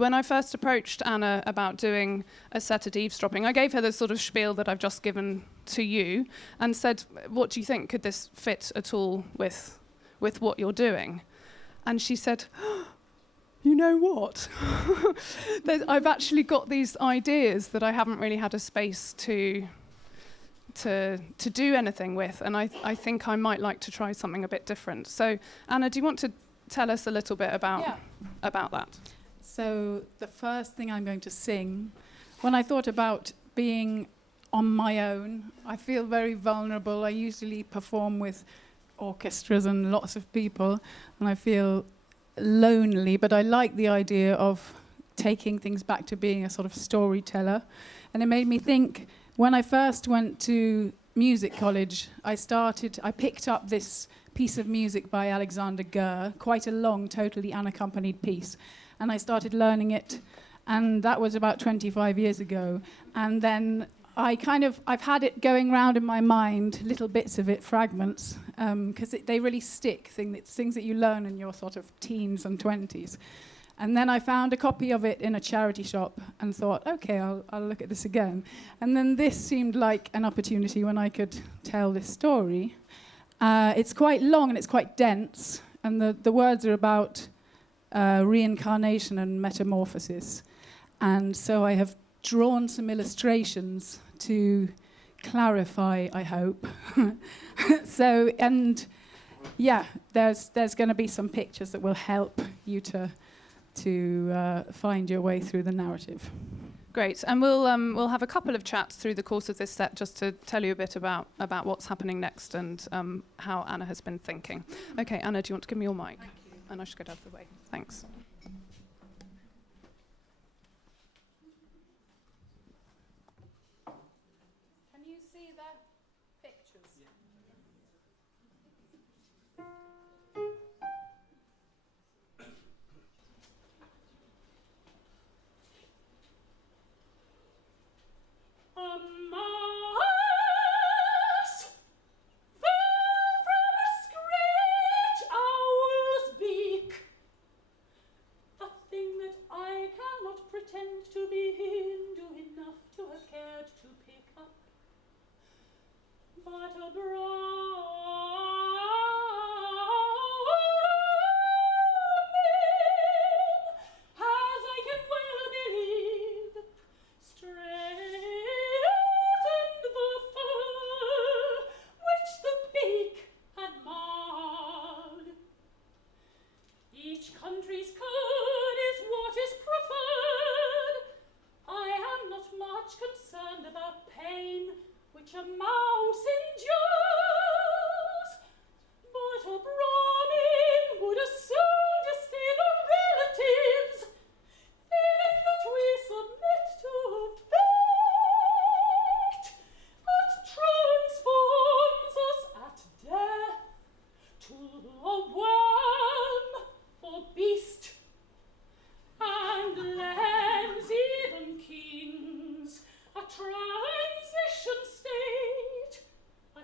When I first approached Anna about doing a set at eavesdropping, I gave her the sort of spiel that I've just given to you and said, what do you think? Could this fit at all with what you're doing? And she said, you know what? I've actually got these ideas that I haven't really had a space to do anything with, and I think I might like to try something a bit different. So, Anna, do you want to tell us a little bit about that? So the first thing I'm going to sing, when I thought about being on my own, I feel very vulnerable. I usually perform with orchestras and lots of people, and I feel lonely, but I like the idea of taking things back to being a sort of storyteller. And it made me think, when I first went to music college, I picked up this piece of music by Alexander Goehr, quite a long, totally unaccompanied piece. And I started learning it, and that was about 25 years ago. And then I've had it going round in my mind, little bits of it, fragments, because they really stick, things that you learn in your sort of teens and 20s. And then I found a copy of it in a charity shop and thought, okay, I'll look at this again. And then this seemed like an opportunity when I could tell this story. It's quite long and it's quite dense, and the words are about reincarnation and metamorphosis. And so I have drawn some illustrations to clarify, I hope. So, and yeah, there's going to be some pictures that will help you to find your way through the narrative. Great, and we'll have a couple of chats through the course of this set just to tell you a bit about what's happening next and how Anna has been thinking. Okay, Anna, do you want to give me your mic? Thank you. And I should get out of the way. Thanks. Can you see the pictures? To be Hindu enough to have cared to pick up, but a Brahmin, as I can well believe, straightened the fur which the beak had marred. Each country's code is what is preferred. I am not much concerned about pain which a mouse endures, but a Brahmin would as soon disdain our relatives, feeling that we submit to a fate that transforms us at death to a worm or beast, and lends even kings a transition state, a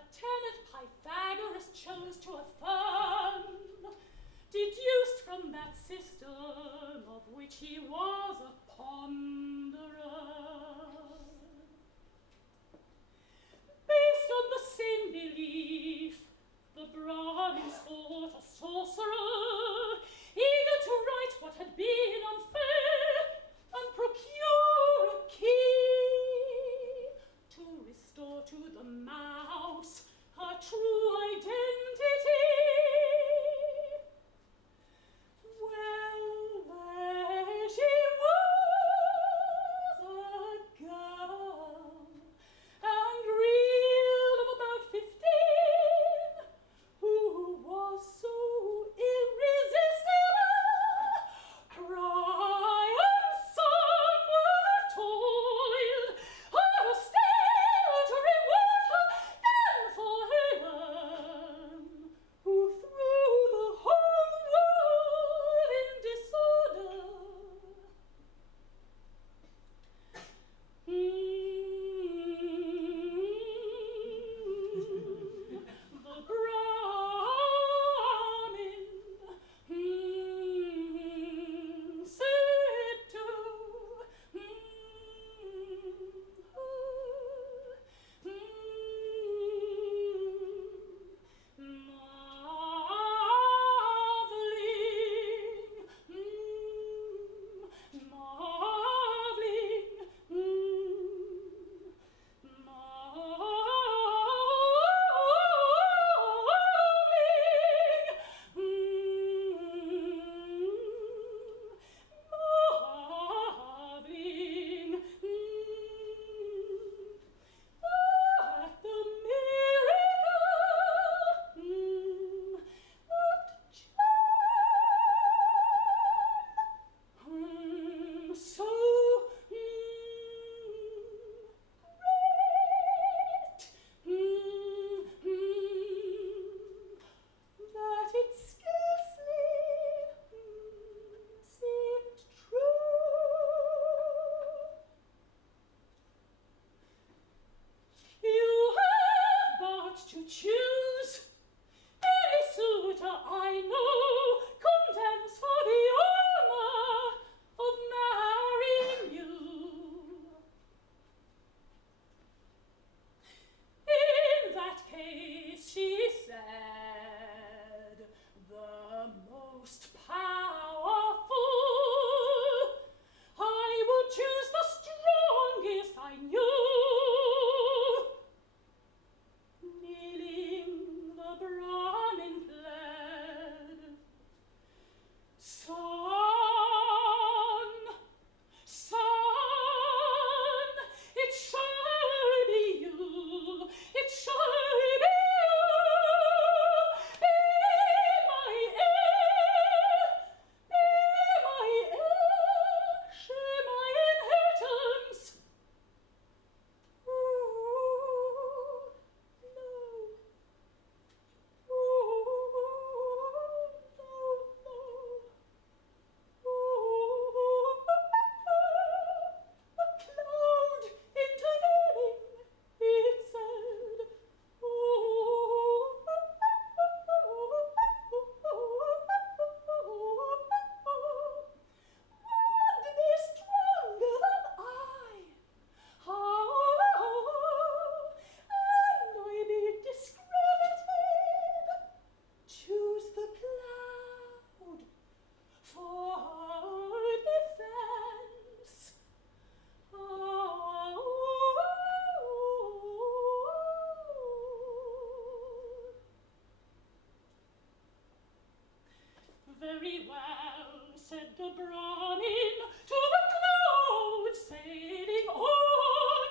Brahmin to the clouds sailing on.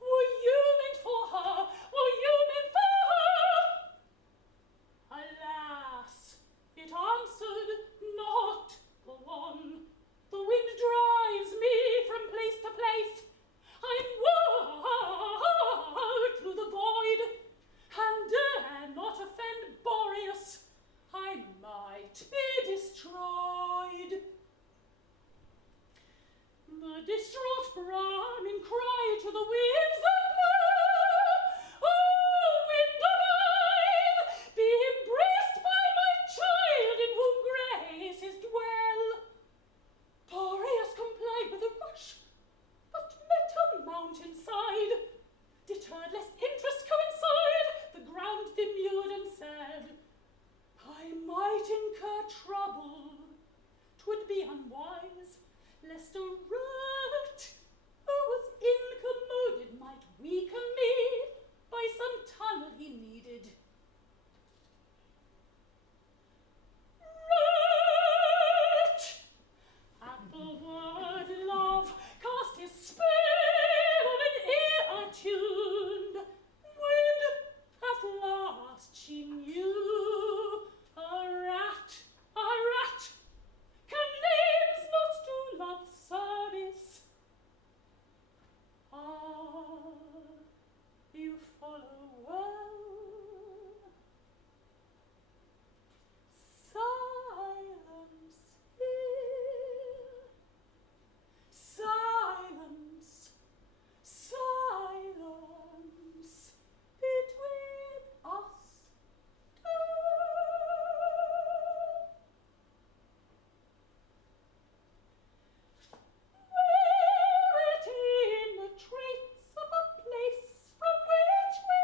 Were you meant for her? Were you meant for her? Alas, it answered not the one. The wind drives me from place to place. I'm whirled through the void, and dare not offend Boreas. I might be destroyed. The distraught Brahmin cried to the winds that blow, "Oh, wind abide, be embraced by my child in whom graces dwell." Boreas complied with a rush, but met a mountainside. Deterred lest interests coincide, the ground demurred and said, "I might incur trouble. 'Twould be unwise, lest a rat who was incommoded might weaken me by some tunnel he needed." Rat! At the word love cast his spell on an ear attuned. When at last she knew a rat can names not do love service. Ah, you follow well. Silence here. Silence, silence between us two. Were it in the traits of a place from which we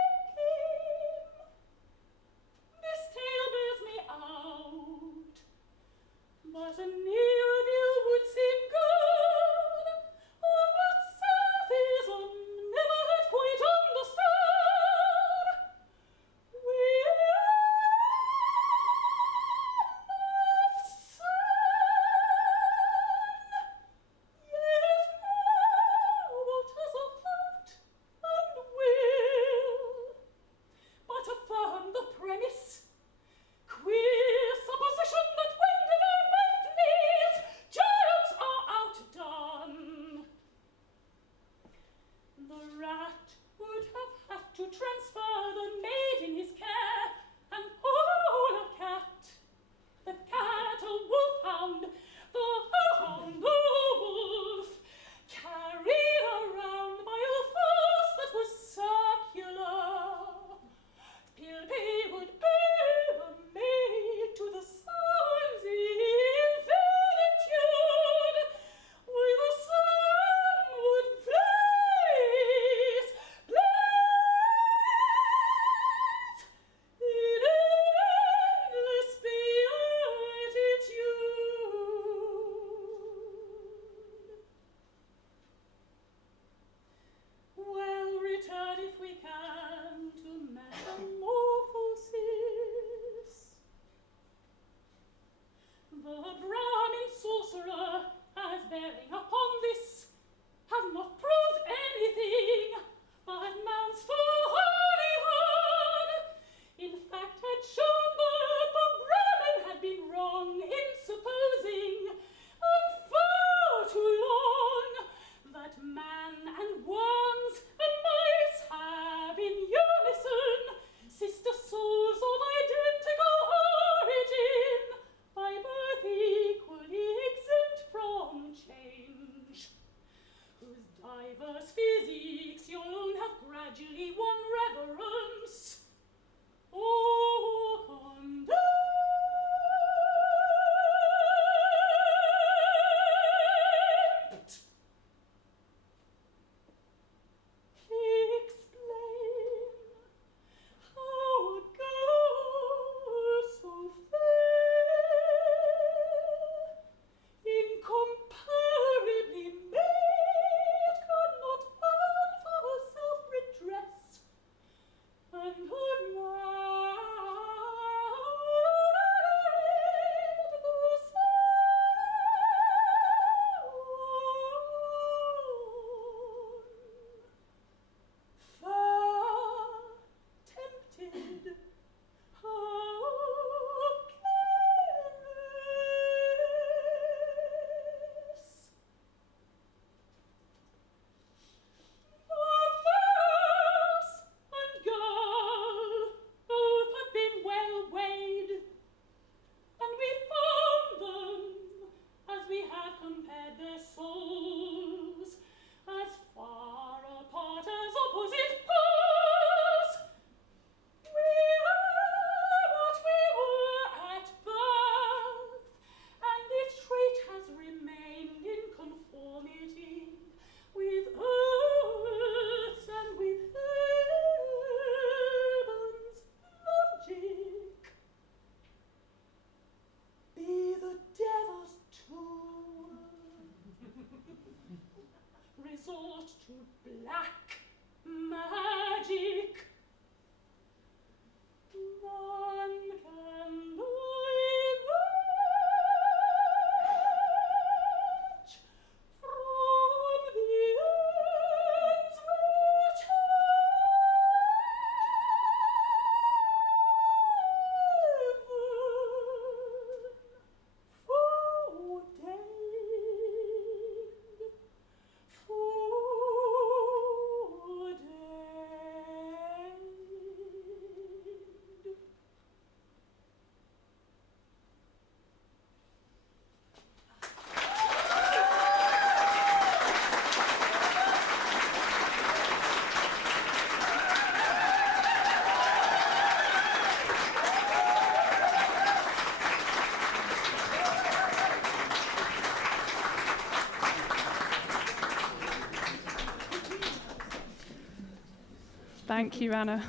Thank you, Anna.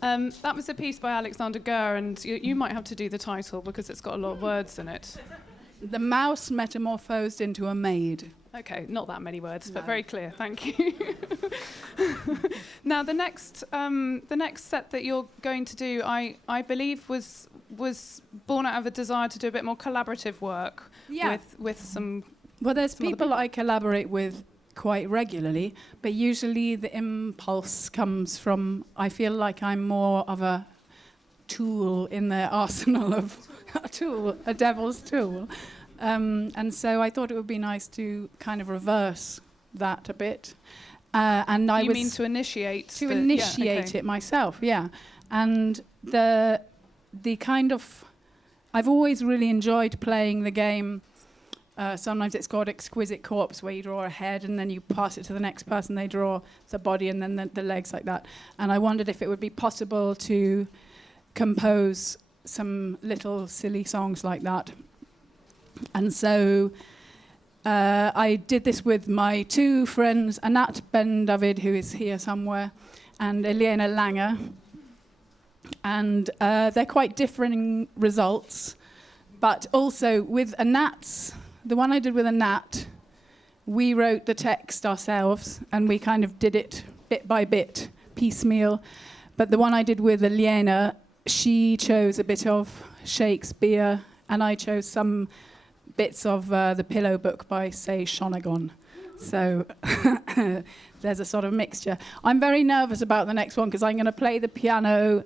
That was a piece by Alexander Goehr, and you might have to do the title because it's got a lot of words in it. The mouse metamorphosed into a maid. Okay, not that many words, but No. very clear. Thank you. Now, the next set that you're going to do, I believe, was born out of a desire to do a bit more collaborative work with some. Well, there's some other people I collaborate with quite regularly, but usually the impulse comes from, I feel like I'm more of a tool in their arsenal of a devil's tool. And so I thought it would be nice to kind of reverse that a bit. And I You was mean to initiate? to initiate it myself, yeah. And the kind of, I've always really enjoyed playing the game. Sometimes it's called Exquisite Corpse, where you draw a head and then you pass it to the next person, they draw the body and then the legs like that. And I wondered if it would be possible to compose some little silly songs like that. And so I did this with my two friends, Anat Ben-David, who is here somewhere, and Lena Lamger. And they're quite differing results. But also with Anat's, the one I did with Anat, we wrote the text ourselves and we kind of did it bit by bit, piecemeal. But the one I did with Lena, she chose a bit of Shakespeare and I chose some bits of the Pillow Book by, say, Shonagon. So there's a sort of mixture. I'm very nervous about the next one because I'm going to play the piano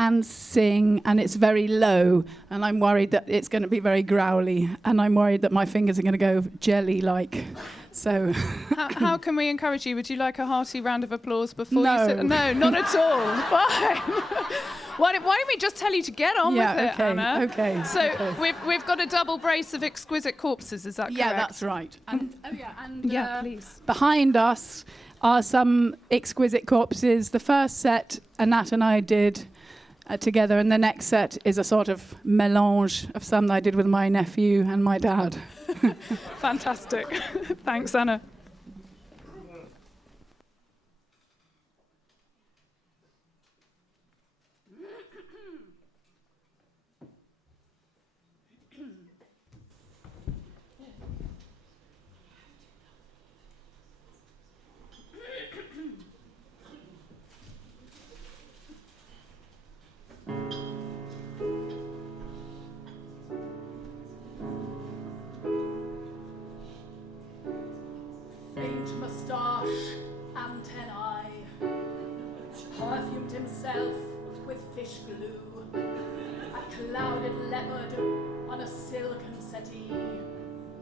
and sing, and it's very low, and I'm worried that it's going to be very growly, and I'm worried that my fingers are going to go jelly-like. So, how can we encourage you? Would you like a hearty round of applause before No. you sit? No, not at all. Fine. Why don't we just tell you to get on with it, okay, Anna? okay. So okay. we've got a double brace of exquisite corpses. Is that correct? Yeah, that's right. And Please. behind us are some exquisite corpses. The first set Anat and I did together, and the next set is a sort of mélange of some that I did with my nephew and my dad. Fantastic. Thanks, Anna. Faint moustache, antennae, perfumed himself with fish glue, a clouded leopard on a silken settee,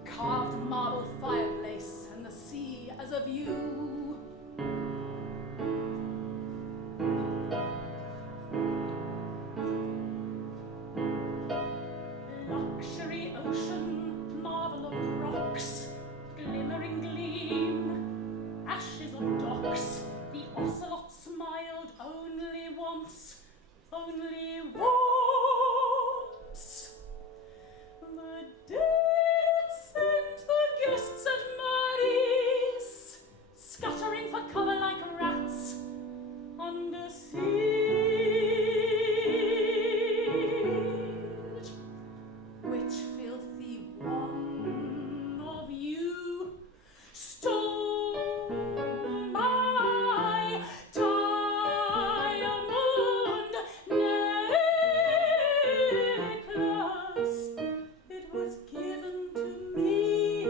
carved marble fireplace and the sea as a view. Luxury ocean, marvel of rocks, glimmering gleam, ashes on docks. The ocelot smiled only once, only once. The dead sent the guests at Mary's, scattering for cover like rats under siege. Which filthy one of you stole my diamond necklace? It was given to me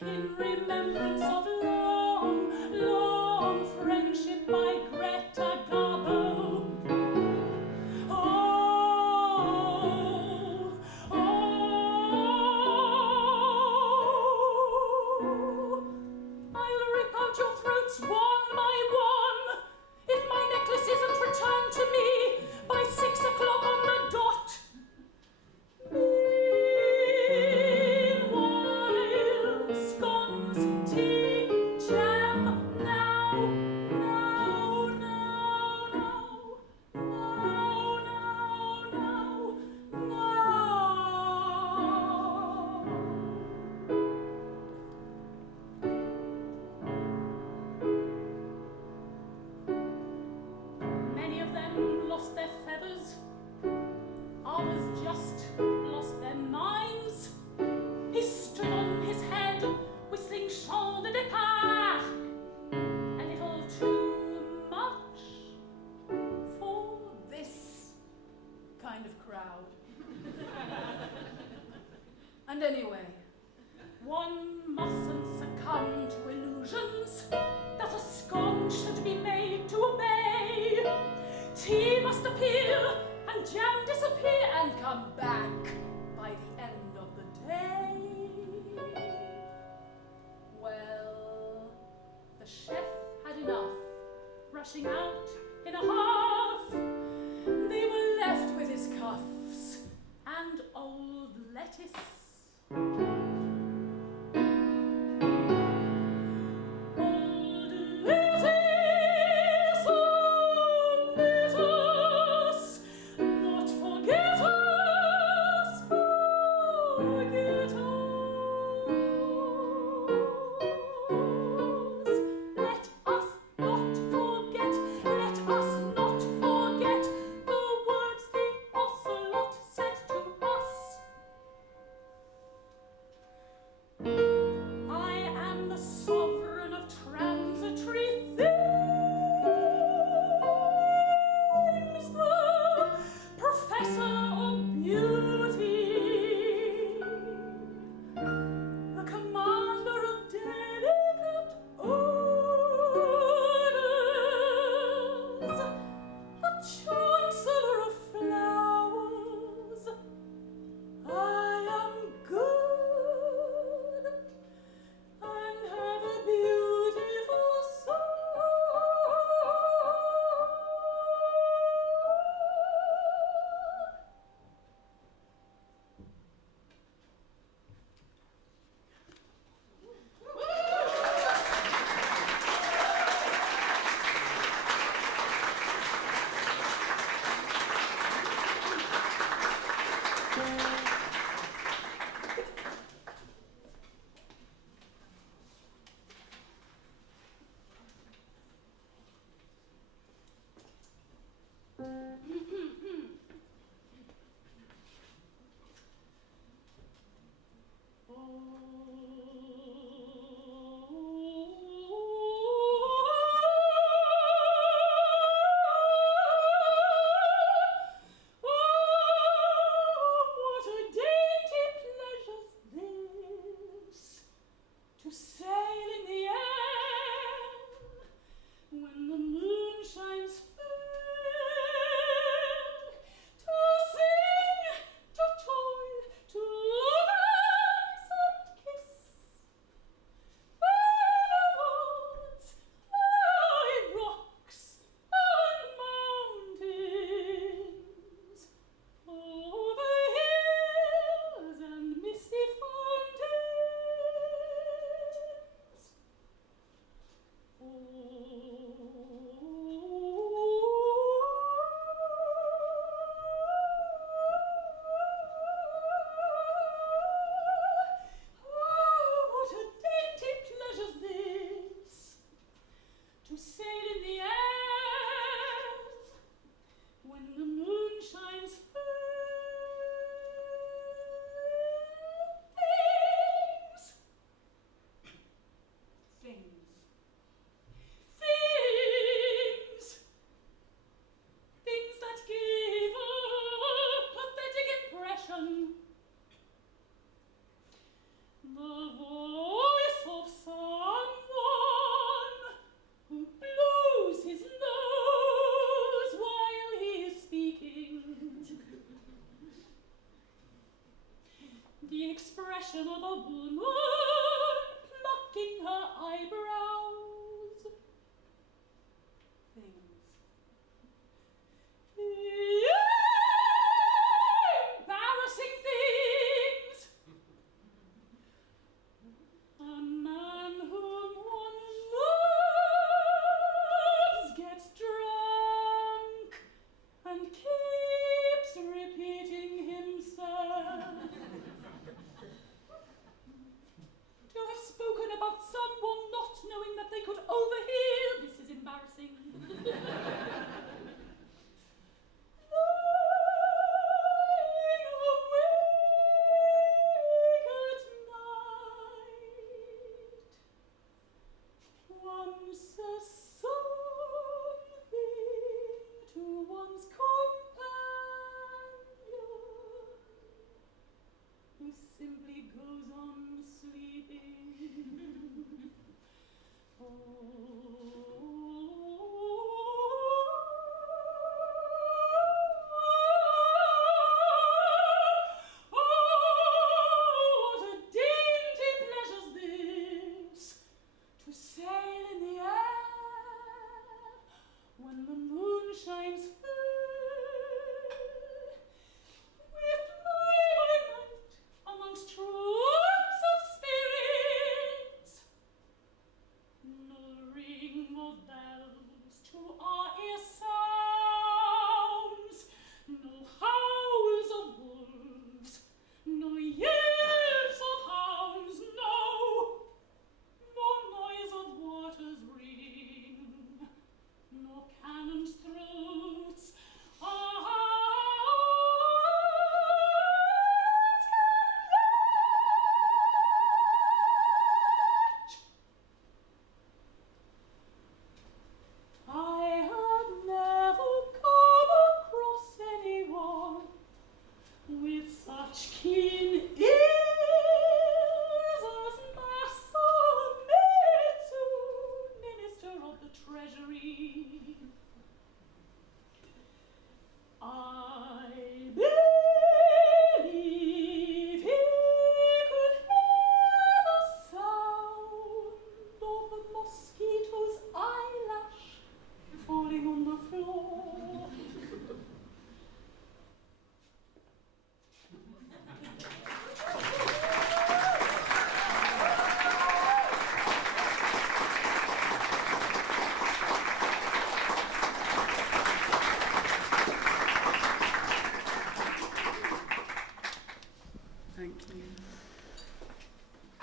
in remembrance of long, long friendship by Greta Garbo. lost their feathers, others just lost their minds. He stood on his head, whistling Chant de Départ, a little too much for this kind of crowd. And anyway, one mustn't succumb to illusions that a scone should be made to obey. Tea must appear and jam disappear and come back by the end of the day. Well, the chef had enough, rushing out in a half. They were left with his cuffs and old lettuce.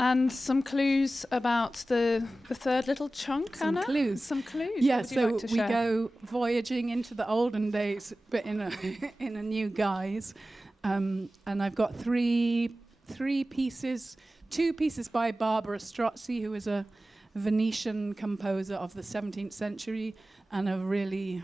And some clues about the third little chunk, Some Anna? clues. Some clues. Yeah, What would you so like to we share? go voyaging into the olden days, but in a in a new guise. And I've got three pieces, 2 pieces by Barbara Strozzi, who was a Venetian composer of the 17th century and a really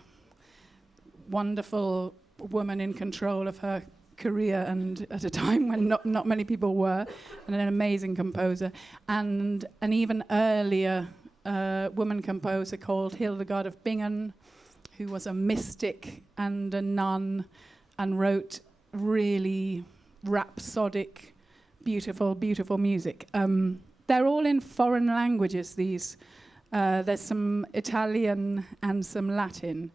wonderful woman in control of her career, and at a time when not many people were, and an amazing composer, and an even earlier woman composer called Hildegard of Bingen, who was a mystic and a nun and wrote really rhapsodic, beautiful music. They're all in foreign languages, these. There's some Italian and some Latin.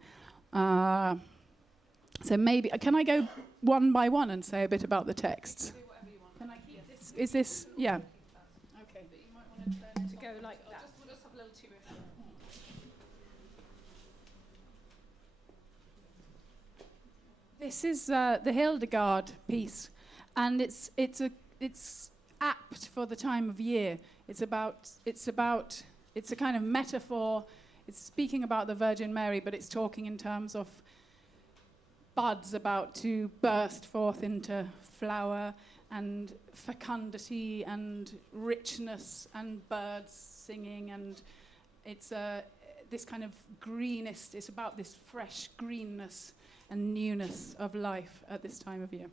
So maybe, can I go one by one and say a bit about the texts? Do whatever you want. Can I keep this? Is this, yeah. Okay. But you might want to turn it to go like that. We'll just have a little tube. This is the Hildegard piece, and it's apt for the time of year. It's a kind of metaphor. It's speaking about the Virgin Mary, but it's talking in terms of buds about to burst forth into flower, and fecundity and richness and birds singing, and it's this kind of greenest. It's about this fresh greenness and newness of life at this time of year.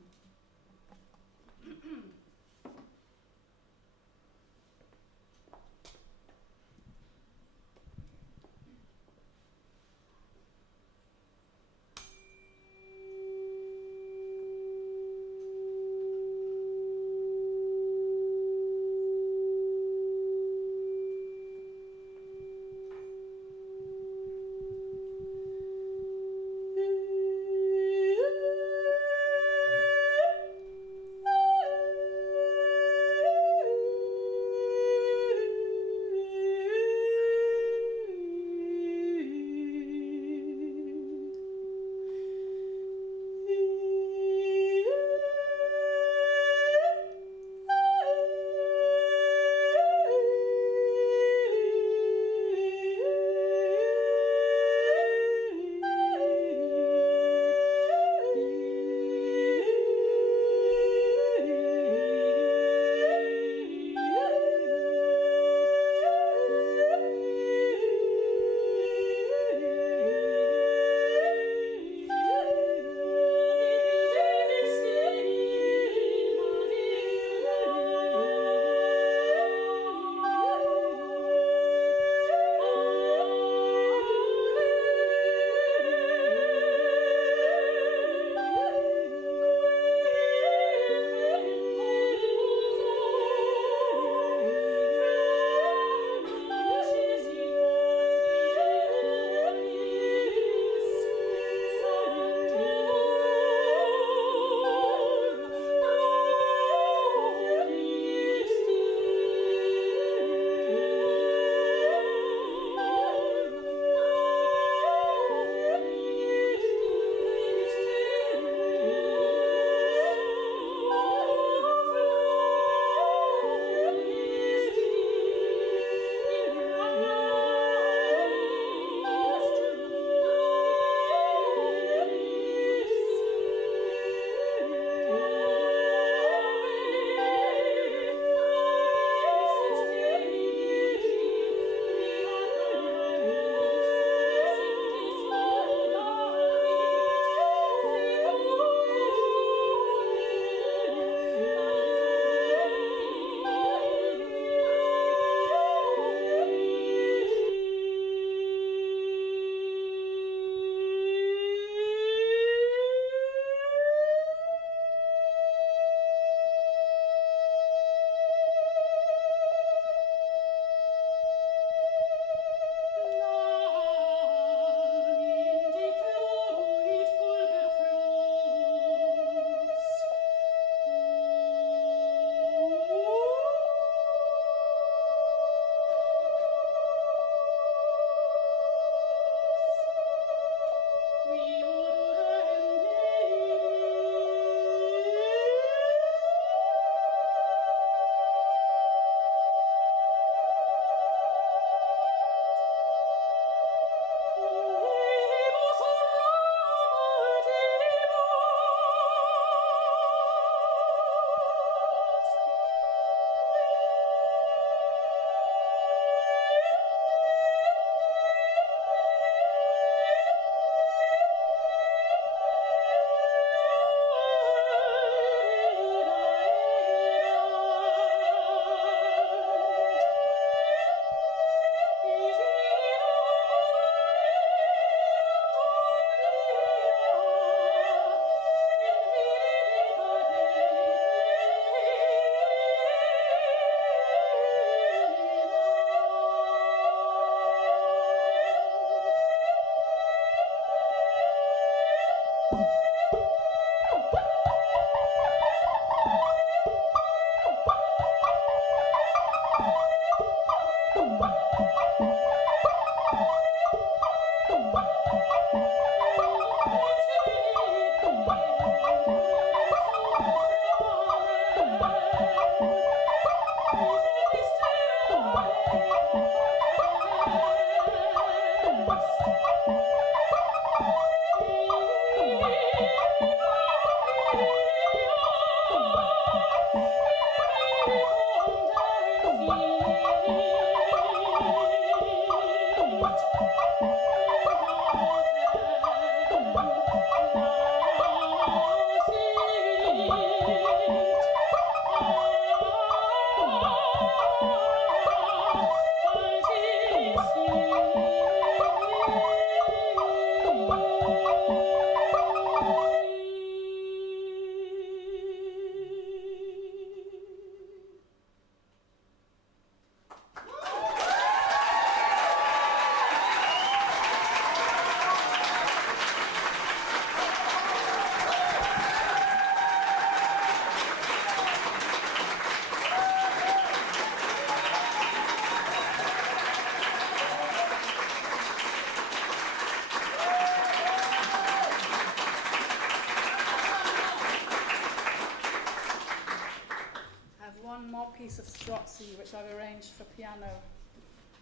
Piece of Strozzi, which I've arranged for piano.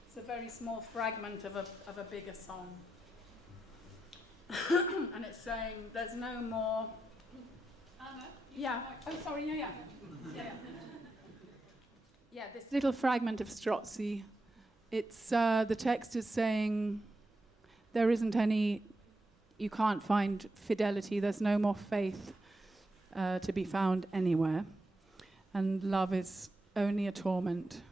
It's a very small fragment of a bigger song. And it's saying, there's no more... Anna? Yeah. Oh, sorry, yeah. Yeah, this little fragment of Strozzi, it's, the text is saying, there isn't any, you can't find fidelity, there's no more faith to be found anywhere. And love is only a torment.